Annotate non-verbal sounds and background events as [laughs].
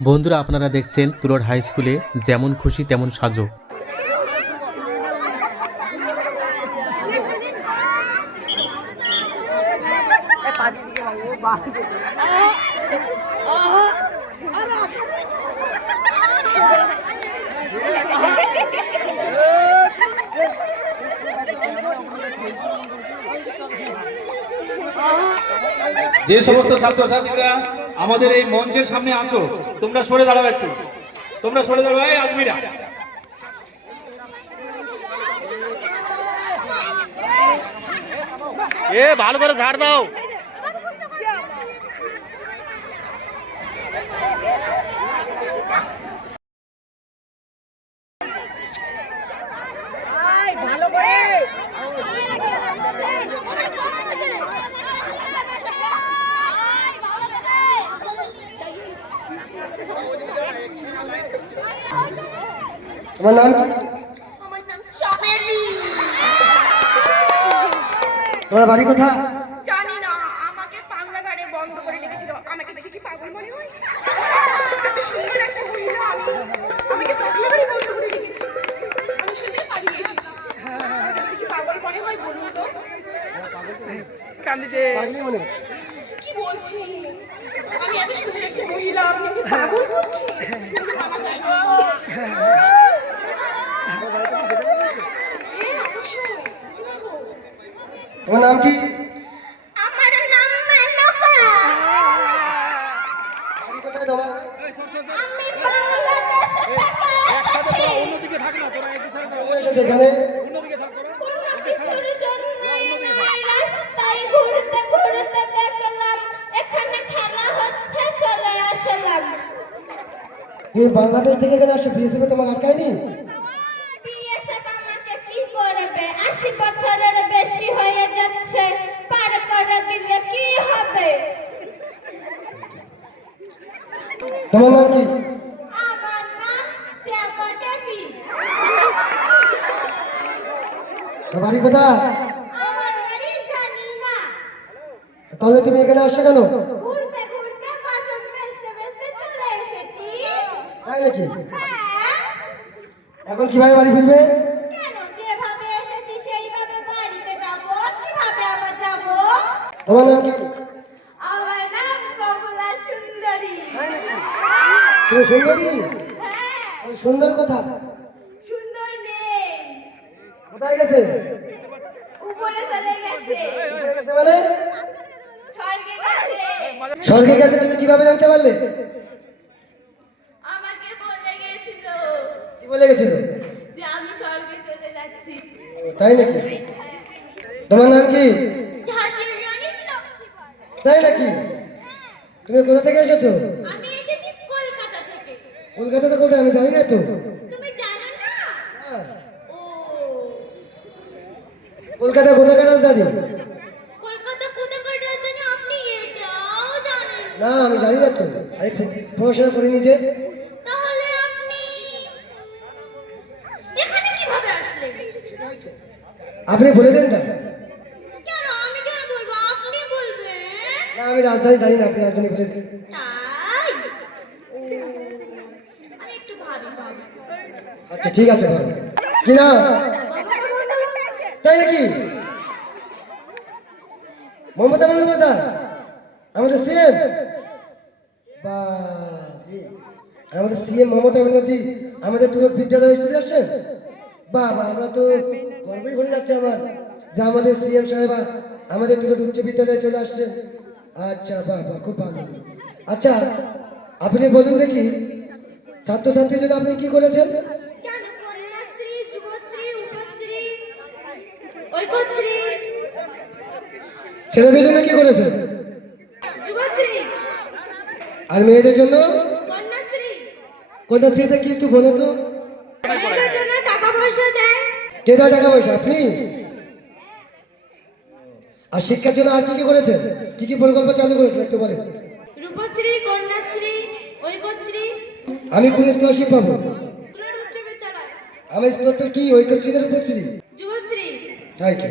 বন্ধুরা আপনারা দেখছেন তুলোর হাই স্কুলে যেমন খুশি তেমন সাজো। যে সমস্ত ছাত্রছাত্রীরা আমাদের এই মঞ্চের সামনে আছো, তোমরা সরে দাঁড়াও একটু। তোমরা সরে দাঁড়াও আজমিরা। এ, ভালো করে ঝাড় দাও ভালো করে তোমার নাম? কি আমার নাম চামেলি। তোমার বাড়ি কোথা জানি না আমাকে বন্ধ করে রেখেছিল। আমাকে দেখে কি পাগল মনে হয়? এত সুন্দর একটা মহিলা আমি। আমাকে পাগলা গাড়ে বন্ধ করে রেখেছি আমি শুনতে পালিয়ে এসেছি। আমাকে কি পাগল মনে হয় বলুন তো? কান্দিছে। পাগলি মনে কি বলছি? আমি এত সুন্দর একটা মহিলা আপনি কি পাগল বলছি? [laughs] তোমার নাম কি? আমার নাম মেনকা বাড়ি কোথায় তোমার? আমি বাংলাদেশে থেকে এসেছি অন্যদিকে থাক না তোরা একই সাইডে কোথায় এখানে। অন্যদিকে থাক তোরা কোনো কিছুর জন্যই নয়, রাস্তায় ঘুরতে ঘুরতে দেখলাম এখানে খেলা হচ্ছে চলে আসলাম। তুমি বাংলাদেশ থেকে এখানে আসছো বিএসএফ তোমাকে আটকায়নি বিএসএফ আমাকে কি করবে? আশি বছরের বেশি হয়ে তোমার নাম কি? বাড়ি কোথায়? তাহলে তুমি এখানে আসছো কেন? তাই নাকি? হ্যাঁ। এখন কীভাবে বাড়ি ফিরবে? তোমার নাম কি আমার নাম কমলা সুন্দরী তুমি সুন্দরী হ্যাঁ। সুন্দর কথা। সুন্দর নেই কোথায় গেছে? উপরে চলে গেছে। মানে? স্বর্গে গেছে। তুমি কীভাবে জানতে পারলে? আমাকে বলে গেছিল। কি বলে গেছিল? যে আমি স্বর্গে চলে যাচ্ছি। তাই নাকি? তোমার নাম কি? তাই নাকি? তুমি কোথা থেকে এসেছ? আমি থেকে কলকাতাতে কোথায়? আমি জানি না তো। তুমি জানো না? হ্যাঁ, ও। কলকাতা কোথাকার রাজধানী? কলকাতা কোথাকার রাজধানী? আপনি এটাও জানেন না। আমি জানি না তো। আমি পড়াশোনা করিনি যে। তাহলে আপনি এখানে কীভাবে আসলেন? আপনি বলে দেন না আমি রাজধানী জানি না। আপনি রাজধানী বলে দিন তাই ও আমি একটু ভাবি ভাবি আচ্ছা ঠিক আছে ভালো কি না তাই নাকি? মমতা বন্দ্যোপাধ্যায়, আমাদের সিএম আমাদের সিএম মমতা ব্যানার্জি, আমাদের তুরক বিদ্যালয়ে চলে আসছেন? বাবা, আমরা তো গর্বই ভরে যাচ্ছে আমার যে আমাদের সিএম সাহেবা আমাদের তুরক উচ্চ বিদ্যালয়ে চলে আসছেন। আচ্ছা বাবা, খুব ভালো। আচ্ছা আপনি বলুন দেখি, ছাত্রছাত্রীর জন্য আপনি কি করেছেন কেন কন্যাশ্রী যুবশ্রী উপশ্রী ঐকশ্রী ছেলেদের জন্য কি করেছে? আর মেয়েদের জন্য? কন্যাশ্রী। কন্যাশ্রীতে কি একটু বলুন তো। কে দেয় টাকা পয়সা? আপনি? আর শিক্ষার জন্য আর কি কি করেছেন কি কি প্রকল্প চালু করেছেন একটু বলেন। রূপশ্রী কন্যাশ্রী ঐকশ্রী আমি কোন স্কলারশিপ পাবো? আমার স্কলারটা কি? উপশ্রী যুবশ্রী। Thank you